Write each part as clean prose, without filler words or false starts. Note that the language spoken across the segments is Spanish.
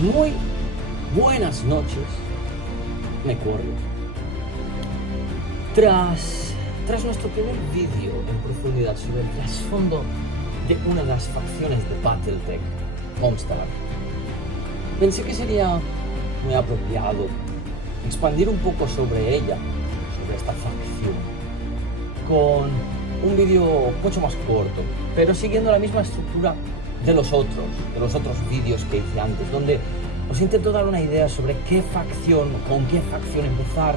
Muy buenas noches, me corro. Tras nuestro primer vídeo en profundidad sobre el trasfondo de una de las facciones de Battletech, Comstar, pensé que sería muy apropiado expandir un poco sobre ella, sobre esta facción, con un vídeo mucho más corto, pero siguiendo la misma estructura de los otros vídeos que hice antes, donde os intento dar una idea sobre con qué facción empezar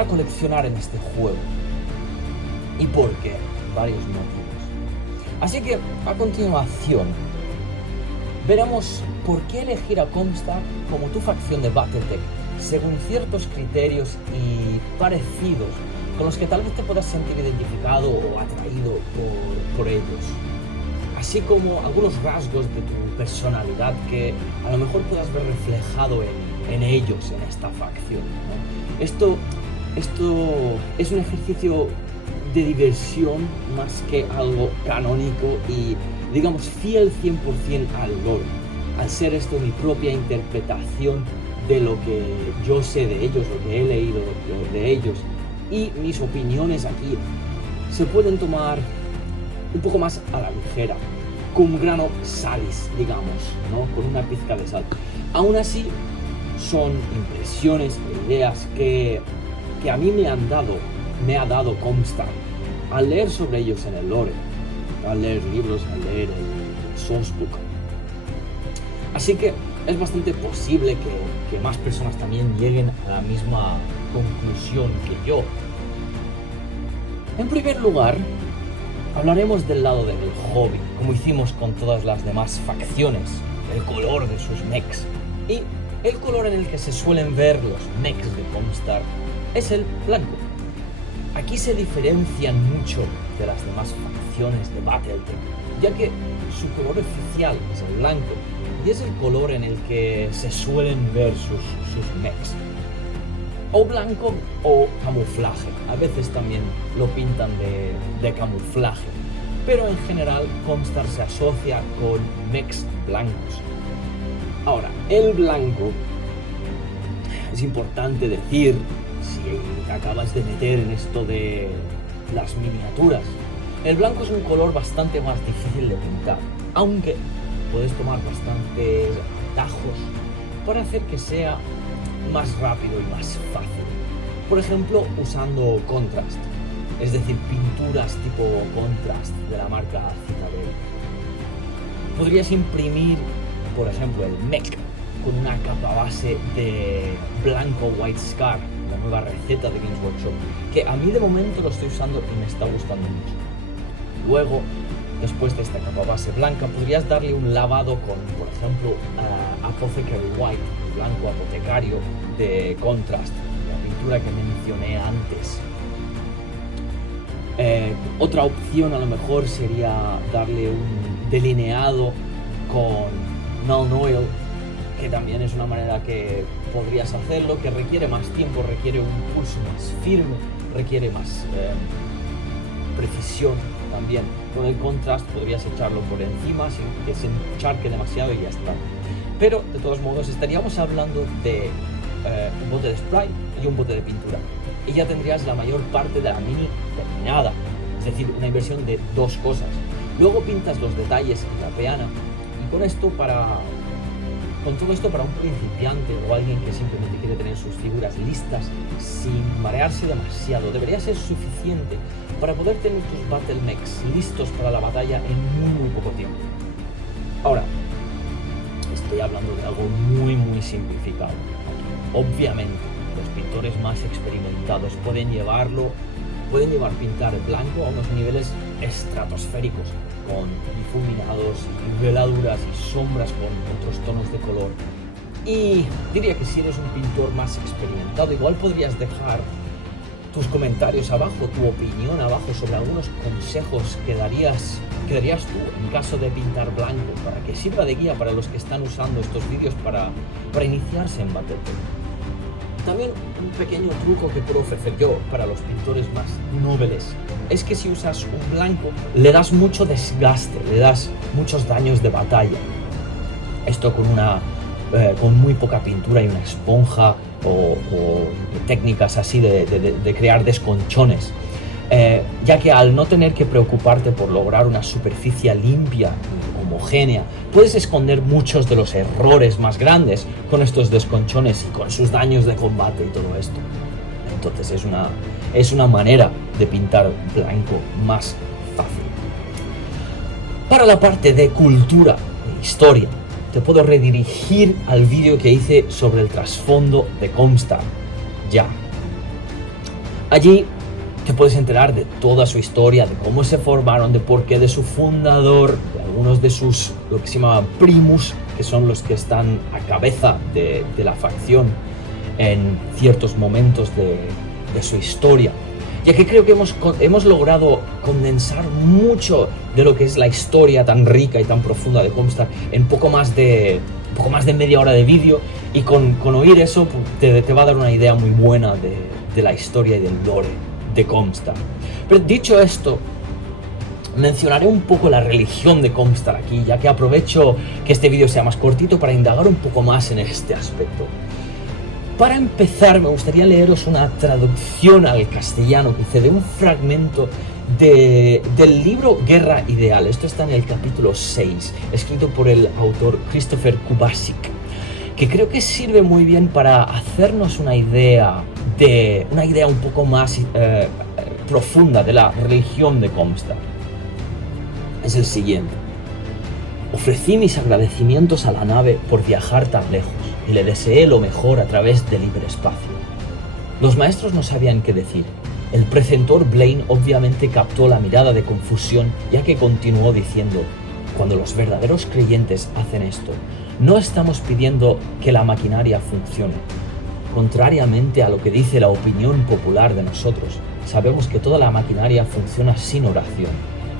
a coleccionar en este juego. ¿Y por qué? Varios motivos. Así que, a continuación, veremos por qué elegir a Comstar como tu facción de Battletech, según ciertos criterios y parecidos con los que tal vez te puedas sentir identificado o atraído por ellos. Así como algunos rasgos de tu personalidad que a lo mejor puedas ver reflejado en ellos, en esta facción, ¿no? Esto es un ejercicio de diversión más que algo canónico y, digamos, fiel 100% al lore, al ser esto mi propia interpretación de lo que yo sé de ellos, lo que he leído de ellos, y mis opiniones aquí se pueden tomar un poco más a la ligera, con un grano salis, digamos, ¿no? Con una pizca de sal. Aún así, son impresiones e ideas que a mí me ha dado Comstar al leer sobre ellos en el lore, al leer libros, al leer el sourcebook. Así que es bastante posible que más personas también lleguen a la misma conclusión que yo. En primer lugar, hablaremos del lado del hobby, como hicimos con todas las demás facciones, el color de sus mechs. Y el color en el que se suelen ver los mechs de Comstar es el blanco. Aquí se diferencian mucho de las demás facciones de Battletech, ya que su color oficial es el blanco y es el color en el que se suelen ver sus mechs. O blanco o camuflaje, a veces también lo pintan de camuflaje, pero en general Comstar se asocia con mechs blancos. Ahora, el blanco, es importante decir, si acabas de meter en esto de las miniaturas, el blanco es un color bastante más difícil de pintar, aunque puedes tomar bastantes atajos para hacer que sea más rápido y más fácil. Por ejemplo, usando contrast, es decir, pinturas tipo contrast de la marca Citadel. Podrías imprimir, por ejemplo, el mech con una capa base de blanco White Scar, la nueva receta de Games Workshop, que a mí de momento lo estoy usando y me está gustando mucho. Luego, después de esta capa base blanca, podrías darle un lavado con, por ejemplo, Apothecary White, blanco apotecario de Contrast, la pintura que mencioné antes. Otra opción a lo mejor sería darle un delineado con Nuln Oil, que también es una manera que podrías hacerlo, que requiere más tiempo, requiere un pulso más firme, requiere más precisión también. Con el contrast podrías echarlo por encima sin que se encharque demasiado y ya está. Pero de todos modos estaríamos hablando de un bote de spray y un bote de pintura, y ya tendrías la mayor parte de la mini terminada, es decir, una inversión de dos cosas. Luego pintas los detalles y la peana, y con todo esto para un principiante o alguien que simplemente quiere tener sus figuras listas sin marearse demasiado, debería ser suficiente para poder tener tus battle mechs listos para la batalla en muy poco tiempo. Ahora, estoy hablando de algo muy simplificado. Obviamente, los pintores más experimentados pueden llevar pintar blanco a unos niveles estratosféricos, con difuminados y veladuras y sombras con otros tonos de color. Y diría que si eres un pintor más experimentado, igual podrías dejar tus comentarios abajo, tu opinión abajo sobre algunos consejos que darías tú en caso de pintar blanco, para que sirva de guía para los que están usando estos vídeos para iniciarse en Battletech. También un pequeño truco que puedo ofrecer yo para los pintores más nobles es que si usas un blanco le das mucho desgaste, le das muchos daños de batalla. Esto con una con muy poca pintura y una esponja o técnicas así de crear desconchones. Ya que al no tener que preocuparte por lograr una superficie limpia y homogénea, puedes esconder muchos de los errores más grandes con estos desconchones y con sus daños de combate y todo esto. Entonces es una manera de pintar blanco más fácil. Para la parte de cultura e historia, te puedo redirigir al vídeo que hice sobre el trasfondo de Comstar. Ya. Allí te puedes enterar de toda su historia, de cómo se formaron, de por qué, de su fundador, de algunos de sus, lo que se llamaban primus, que son los que están a cabeza de la facción en ciertos momentos de su historia. Ya que creo que hemos logrado condensar mucho de lo que es la historia tan rica y tan profunda de Comstar en poco más de media hora de vídeo, y con oír eso te va a dar una idea muy buena de la historia y del lore de Comstar. Pero dicho esto, mencionaré un poco la religión de Comstar aquí, ya que aprovecho que este vídeo sea más cortito para indagar un poco más en este aspecto. Para empezar, me gustaría leeros una traducción al castellano que hice de un fragmento del libro Guerra Ideal. Esto está en el capítulo 6, escrito por el autor Christopher Kubasik, que creo que sirve muy bien para hacernos una idea un poco más profunda de la religión de Comstar. Es el siguiente: ofrecí mis agradecimientos a la nave por viajar tan lejos y le deseé lo mejor a través del hiperespacio. Los maestros no sabían qué decir. El precentor Blaine obviamente captó la mirada de confusión, ya que continuó diciendo: cuando los verdaderos creyentes hacen esto, no estamos pidiendo que la maquinaria funcione. Contrariamente a lo que dice la opinión popular de nosotros, sabemos que toda la maquinaria funciona sin oración,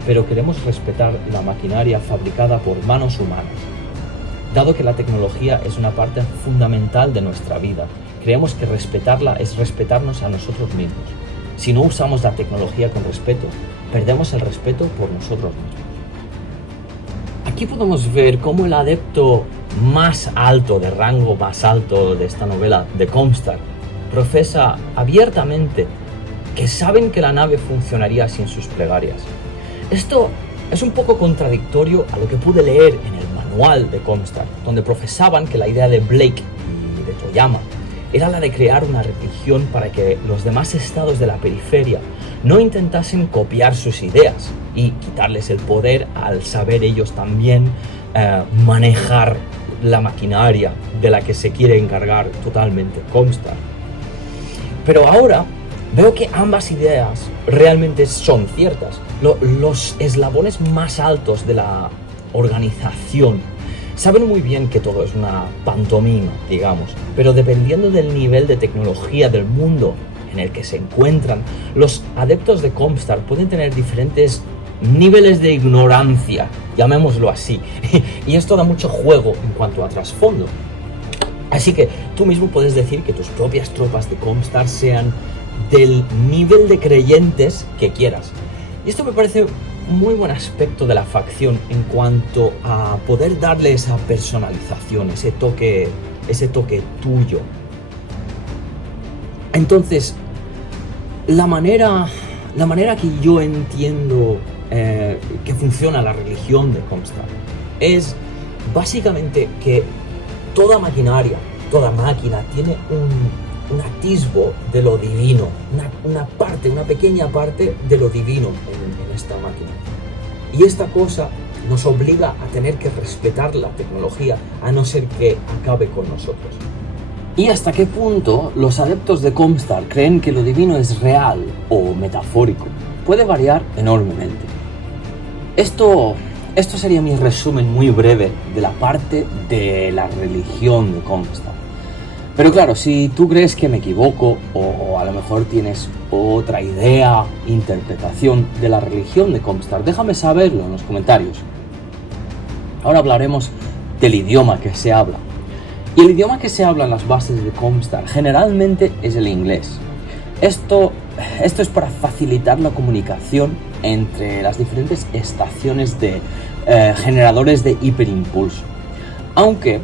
pero queremos respetar la maquinaria fabricada por manos humanas. Dado que la tecnología es una parte fundamental de nuestra vida, creemos que respetarla es respetarnos a nosotros mismos. Si no usamos la tecnología con respeto, perdemos el respeto por nosotros mismos. Aquí podemos ver cómo el adepto más alto, de rango más alto de esta novela de Comstar, profesa abiertamente que saben que la nave funcionaría sin sus plegarias. Esto es un poco contradictorio a lo que pude leer en el manual de Comstar, donde profesaban que la idea de Blake y de Toyama era la de crear una religión para que los demás estados de la periferia no intentasen copiar sus ideas y quitarles el poder al saber ellos también manejar la maquinaria de la que se quiere encargar totalmente Comstar. Pero ahora veo que ambas ideas realmente son ciertas. Los eslabones más altos de la organización saben muy bien que todo es una pantomima, digamos, pero dependiendo del nivel de tecnología del mundo en el que se encuentran, los adeptos de Comstar pueden tener diferentes niveles de ignorancia, llamémoslo así, y esto da mucho juego en cuanto a trasfondo. Así que tú mismo puedes decir que tus propias tropas de Comstar sean del nivel de creyentes que quieras. Y esto me parece muy buen aspecto de la facción en cuanto a poder darle esa personalización, ese toque tuyo. Entonces, la manera que yo entiendo que funciona la religión de Comstar es básicamente que toda maquinaria, toda máquina tiene un atisbo de lo divino, una pequeña parte de lo divino en esta máquina. Y esta cosa nos obliga a tener que respetar la tecnología, a no ser que acabe con nosotros. ¿Y hasta qué punto los adeptos de Comstar creen que lo divino es real o metafórico? Puede variar enormemente. Esto sería mi resumen muy breve de la parte de la religión de Comstar. Pero claro, si tú crees que me equivoco o a lo mejor tienes otra idea, interpretación de la religión de Comstar, déjame saberlo en los comentarios. Ahora hablaremos del idioma que se habla. Y el idioma que se habla en las bases de Comstar generalmente es el inglés. Esto es para facilitar la comunicación entre las diferentes estaciones de generadores de hiperimpulso. Aunque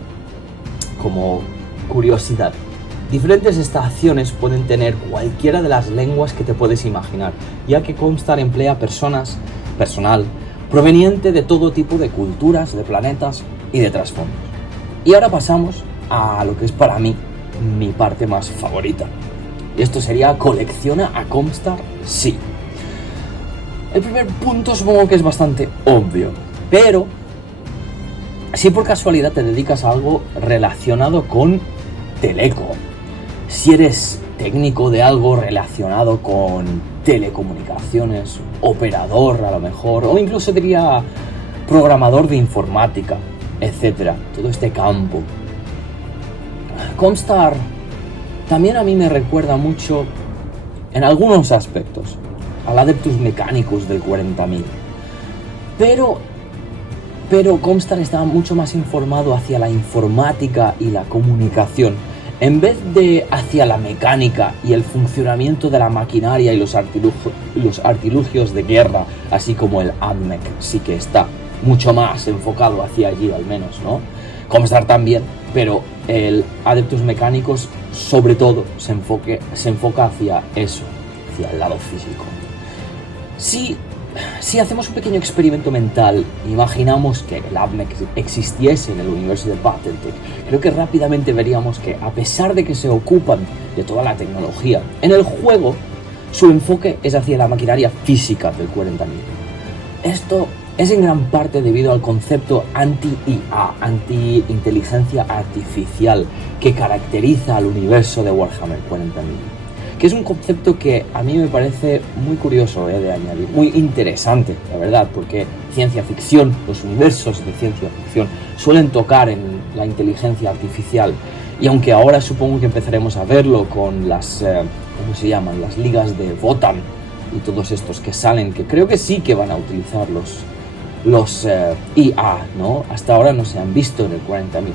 como curiosidad, diferentes estaciones pueden tener cualquiera de las lenguas que te puedes imaginar, ya que Comstar emplea personal proveniente de todo tipo de culturas, de planetas y de trasfondos. Y ahora pasamos a lo que es para mí mi parte más favorita. Y esto sería: ¿colecciona a Comstar? Sí. El primer punto supongo que es bastante obvio, pero si por casualidad te dedicas a algo relacionado con teleco, si eres técnico de algo relacionado con telecomunicaciones, operador a lo mejor, o incluso diría programador de informática, etcétera, todo este campo, Comstar también a mí me recuerda mucho en algunos aspectos al Adeptus Mechanicus del 40.000, pero Comstar está mucho más informado hacia la informática y la comunicación, en vez de hacia la mecánica y el funcionamiento de la maquinaria y los artilugios de guerra, así como el AdMech sí que está mucho más enfocado hacia allí, al menos, ¿no? Comstar también, pero el Adeptus Mechanicus sobre todo se enfoca hacia eso, hacia el lado físico. Si hacemos un pequeño experimento mental, imaginamos que el AdMech existiese en el universo de Battletech, creo que rápidamente veríamos que, a pesar de que se ocupan de toda la tecnología, en el juego su enfoque es hacia la maquinaria física del 40.000. Esto es en gran parte debido al concepto anti-IA, anti-inteligencia artificial, que caracteriza al universo de Warhammer 40.000. Que es un concepto que a mí me parece muy curioso de añadir, muy interesante, la verdad, porque ciencia ficción, los universos de ciencia ficción suelen tocar en la inteligencia artificial, y aunque ahora supongo que empezaremos a verlo con las, ¿cómo se llaman?, las ligas de Votann y todos estos que salen, que creo que sí que van a utilizar los IA, ¿no? Hasta ahora no se han visto en el 40.000.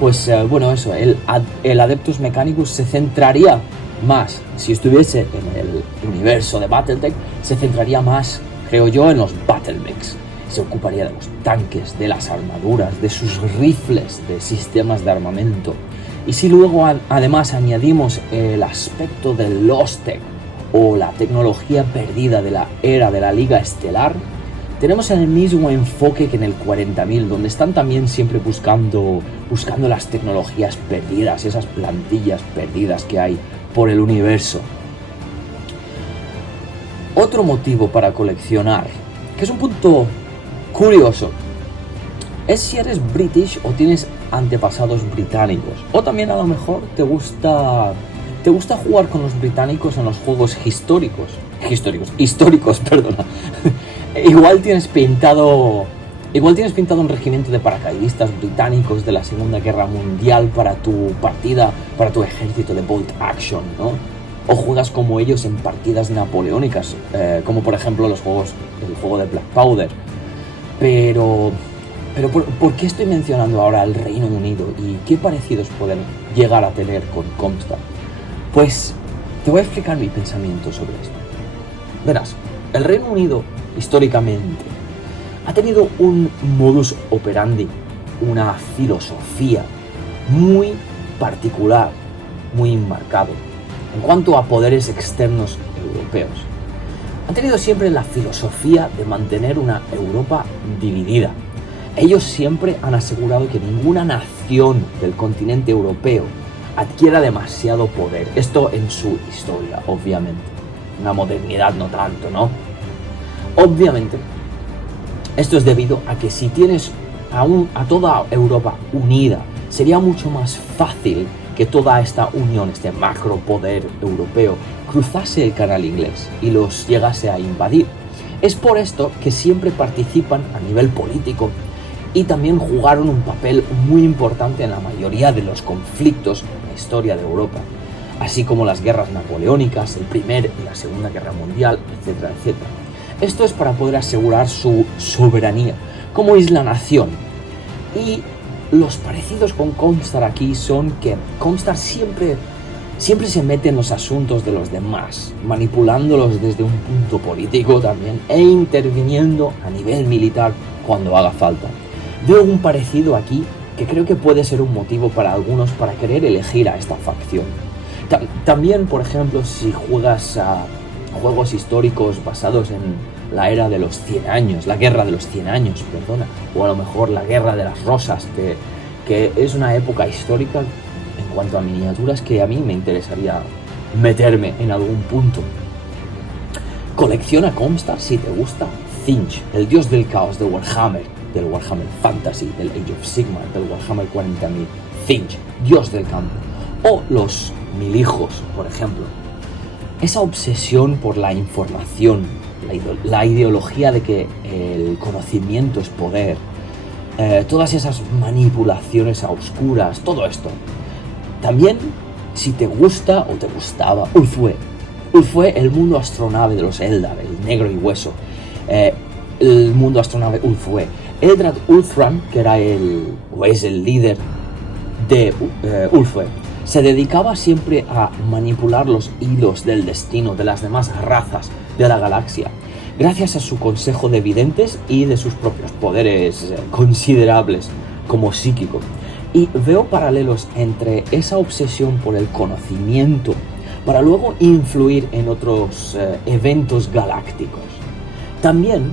Pues bueno, eso, el Adeptus Mechanicus se centraría más, si estuviese en el universo de Battletech, se centraría más, creo yo, en los Battlemechs. Se ocuparía de los tanques, de las armaduras, de sus rifles, de sistemas de armamento. Y si luego además añadimos el aspecto del Lost Tech o la tecnología perdida de la era de la Liga Estelar, tenemos el mismo enfoque que en el 40.000, donde están también siempre buscando las tecnologías perdidas, esas plantillas perdidas que hay por el universo. Otro motivo para coleccionar, que es un punto curioso, es si eres british o tienes antepasados británicos, o también a lo mejor te gusta jugar con los británicos en los juegos históricos, perdona. Igual tienes pintado un regimiento de paracaidistas británicos de la Segunda Guerra Mundial para tu partida, para tu ejército de Bolt Action, ¿no? O juegas como ellos en partidas napoleónicas, como por ejemplo el juego de Black Powder. Pero ¿por qué estoy mencionando ahora el Reino Unido y qué parecidos pueden llegar a tener con Comstar? Pues te voy a explicar mi pensamiento sobre esto. Verás, el Reino Unido históricamente ha tenido un modus operandi, una filosofía muy particular, muy marcado en cuanto a poderes externos europeos. Han tenido siempre la filosofía de mantener una Europa dividida. Ellos siempre han asegurado que ninguna nación del continente europeo adquiera demasiado poder. Esto en su historia, obviamente. En la modernidad no tanto, ¿no? Obviamente, esto es debido a que si tienes a toda Europa unida, sería mucho más fácil que toda esta unión, este macro poder europeo, cruzase el canal inglés y los llegase a invadir. Es por esto que siempre participan a nivel político y también jugaron un papel muy importante en la mayoría de los conflictos en la historia de Europa, así como las guerras napoleónicas, el Primer y la Segunda Guerra Mundial, etcétera, etcétera. Esto es para poder asegurar su soberanía como isla-nación. Y los parecidos con Comstar aquí son que Comstar siempre se mete en los asuntos de los demás, manipulándolos desde un punto político también e interviniendo a nivel militar cuando haga falta. Veo un parecido aquí que creo que puede ser un motivo para algunos para querer elegir a esta facción. También, por ejemplo, si juegas a juegos históricos basados en la era de los 100 años, la guerra de los 100 años, perdona, o a lo mejor la guerra de las rosas, que es una época histórica en cuanto a miniaturas que a mí me interesaría meterme en algún punto. Colecciona Comstar si te gusta Tzeentch, el dios del caos de Warhammer, del Warhammer Fantasy, del Age of Sigmar, del Warhammer 40.000, Tzeentch, dios del campo, o los Milijos, por ejemplo. Esa obsesión por la información, la ideología de que el conocimiento es poder, todas esas manipulaciones a oscuras, todo esto. También, si te gusta o te gustaba Ulfwe, el mundo astronave de los Eldar, el negro y hueso, el mundo astronave Ulfwe. Eldrad Ulthran, que era es el líder de Ulfwe, se dedicaba siempre a manipular los hilos del destino de las demás razas de la galaxia, gracias a su consejo de videntes y de sus propios poderes considerables como psíquico. Y veo paralelos entre esa obsesión por el conocimiento para luego influir en otros eventos galácticos. También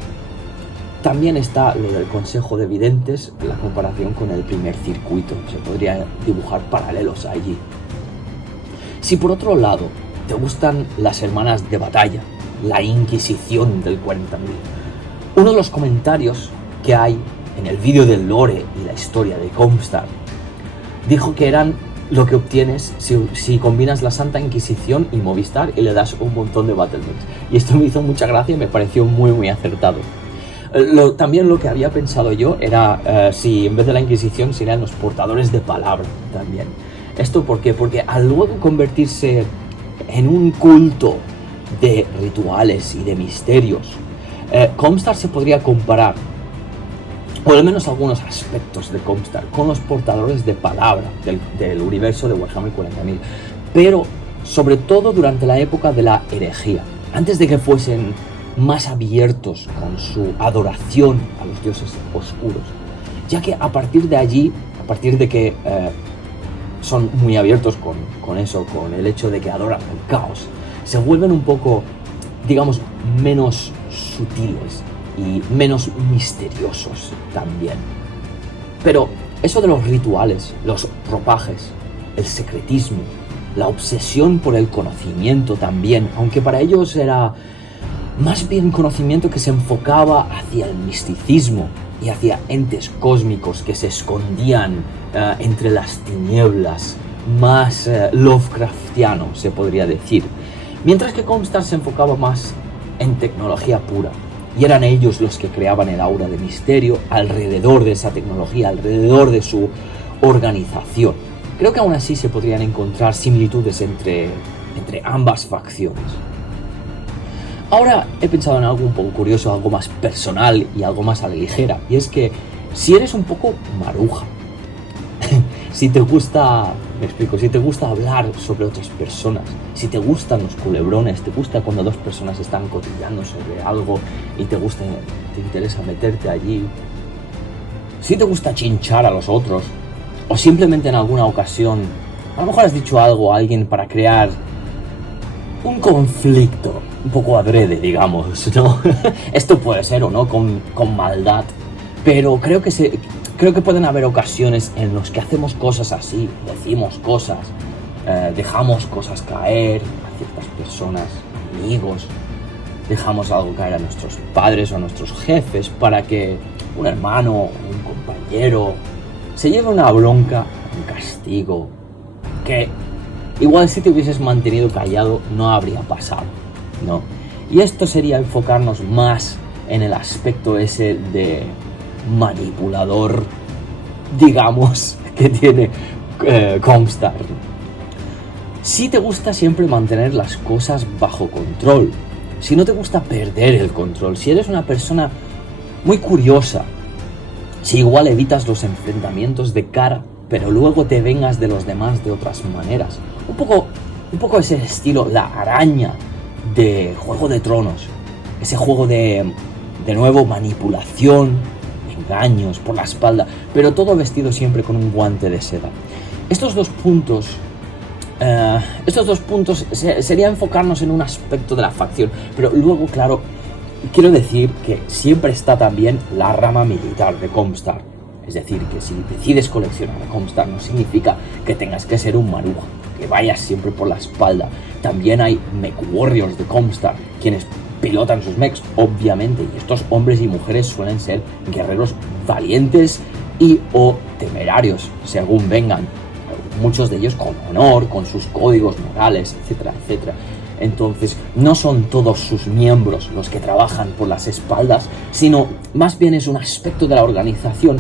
está lo del consejo de videntes, la comparación con el primer circuito. Se podría dibujar paralelos allí. Si por otro lado te gustan las hermanas de batalla, la Inquisición del 40.000, uno de los comentarios que hay en el vídeo del lore y la historia de Comstar dijo que eran lo que obtienes si combinas la Santa Inquisición y Movistar y le das un montón de Battlemechs. Y esto me hizo mucha gracia y me pareció muy muy acertado. También lo que había pensado yo era si en vez de la Inquisición serían los portadores de palabra también. ¿Esto por qué? Porque al luego convertirse en un culto de rituales y de misterios, Comstar se podría comparar, o al menos algunos aspectos de Comstar, con los portadores de palabra del universo de Warhammer 40.000, pero sobre todo durante la época de la herejía, antes de que fuesen más abiertos con su adoración a los dioses oscuros, ya que a partir de allí, a partir de que son muy abiertos con eso, con el hecho de que adoran el caos, se vuelven un poco, digamos, menos sutiles y menos misteriosos también. Pero eso de los rituales, los ropajes, el secretismo, la obsesión por el conocimiento también, aunque para ellos era más bien conocimiento que se enfocaba hacia el misticismo y hacia entes cósmicos que se escondían entre las tinieblas, más Lovecraftiano se podría decir, mientras que Comstar se enfocaba más en tecnología pura, y eran ellos los que creaban el aura de misterio alrededor de esa tecnología, alrededor de su organización. Creo que aún así se podrían encontrar similitudes entre ambas facciones. Ahora he pensado en algo un poco curioso, algo más personal y algo más a la ligera, y es que si eres un poco maruja, si te gusta hablar sobre otras personas, si te gustan los culebrones, te gusta cuando dos personas están cotillando sobre algo y te interesa meterte allí, si te gusta chinchar a los otros, o simplemente en alguna ocasión, a lo mejor has dicho algo a alguien para crear un conflicto, un poco adrede, digamos, ¿no? Esto puede ser o no con maldad, pero creo que pueden haber ocasiones en las que hacemos cosas así, decimos cosas, dejamos cosas caer a ciertas personas, amigos, dejamos algo caer a nuestros padres o a nuestros jefes para que un hermano o un compañero se lleve una bronca, un castigo, que igual si te hubieses mantenido callado no habría pasado, ¿no? Y esto sería enfocarnos más en el aspecto ese de manipulador, digamos, que tiene Comstar. Si te gusta siempre mantener las cosas bajo control, si no te gusta perder el control, si eres una persona muy curiosa, si igual evitas los enfrentamientos de cara, pero luego te vengas de los demás de otras maneras, un poco ese estilo, la araña de Juego de Tronos, ese juego de nuevo manipulación, regaños por la espalda, pero todo vestido siempre con un guante de seda. Estos dos puntos sería enfocarnos en un aspecto de la facción, pero luego, claro, quiero decir que siempre está también la rama militar de Comstar. Es decir, que si decides coleccionar a Comstar no significa que tengas que ser un maruja, que vayas siempre por la espalda. También hay mech warriors de Comstar, quienes pilotan sus mechs, obviamente, y estos hombres y mujeres suelen ser guerreros valientes y o temerarios, según vengan. Muchos de ellos con honor, con sus códigos morales, etcétera, etcétera. Entonces, no son todos sus miembros los que trabajan por las espaldas, sino más bien es un aspecto de la organización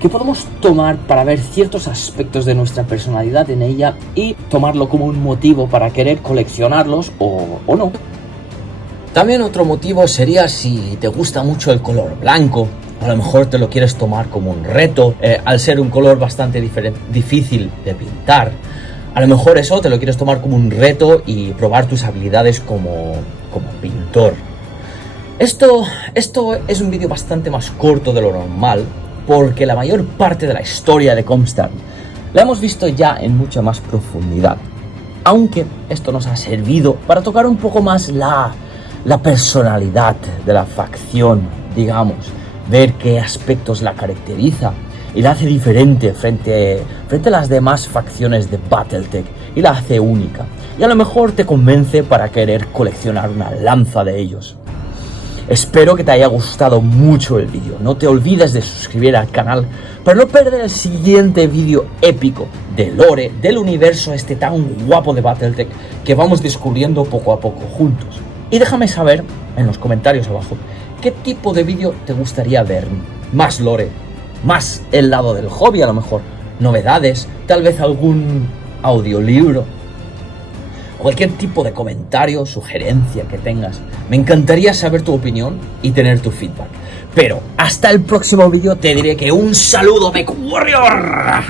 que podemos tomar para ver ciertos aspectos de nuestra personalidad en ella y tomarlo como un motivo para querer coleccionarlos o no. También otro motivo sería si te gusta mucho el color blanco. A lo mejor te lo quieres tomar como un reto, al ser un color bastante difícil de pintar. A lo mejor eso te lo quieres tomar como un reto y probar tus habilidades como pintor. Esto es un vídeo bastante más corto de lo normal, porque la mayor parte de la historia de Comstar la hemos visto ya en mucha más profundidad. Aunque esto nos ha servido para tocar un poco más la personalidad de la facción, digamos, ver qué aspectos la caracteriza y la hace diferente frente a las demás facciones de Battletech y la hace única. Y a lo mejor te convence para querer coleccionar una lanza de ellos. Espero que te haya gustado mucho el vídeo. No te olvides de suscribir al canal para no perder el siguiente vídeo épico de lore del universo este tan guapo de Battletech que vamos descubriendo poco a poco juntos. Y déjame saber en los comentarios abajo qué tipo de vídeo te gustaría ver. Más lore, más el lado del hobby a lo mejor, novedades, tal vez algún audiolibro. Cualquier tipo de comentario, sugerencia que tengas. Me encantaría saber tu opinión y tener tu feedback. Pero hasta el próximo vídeo te diré que un saludo, mech warrior.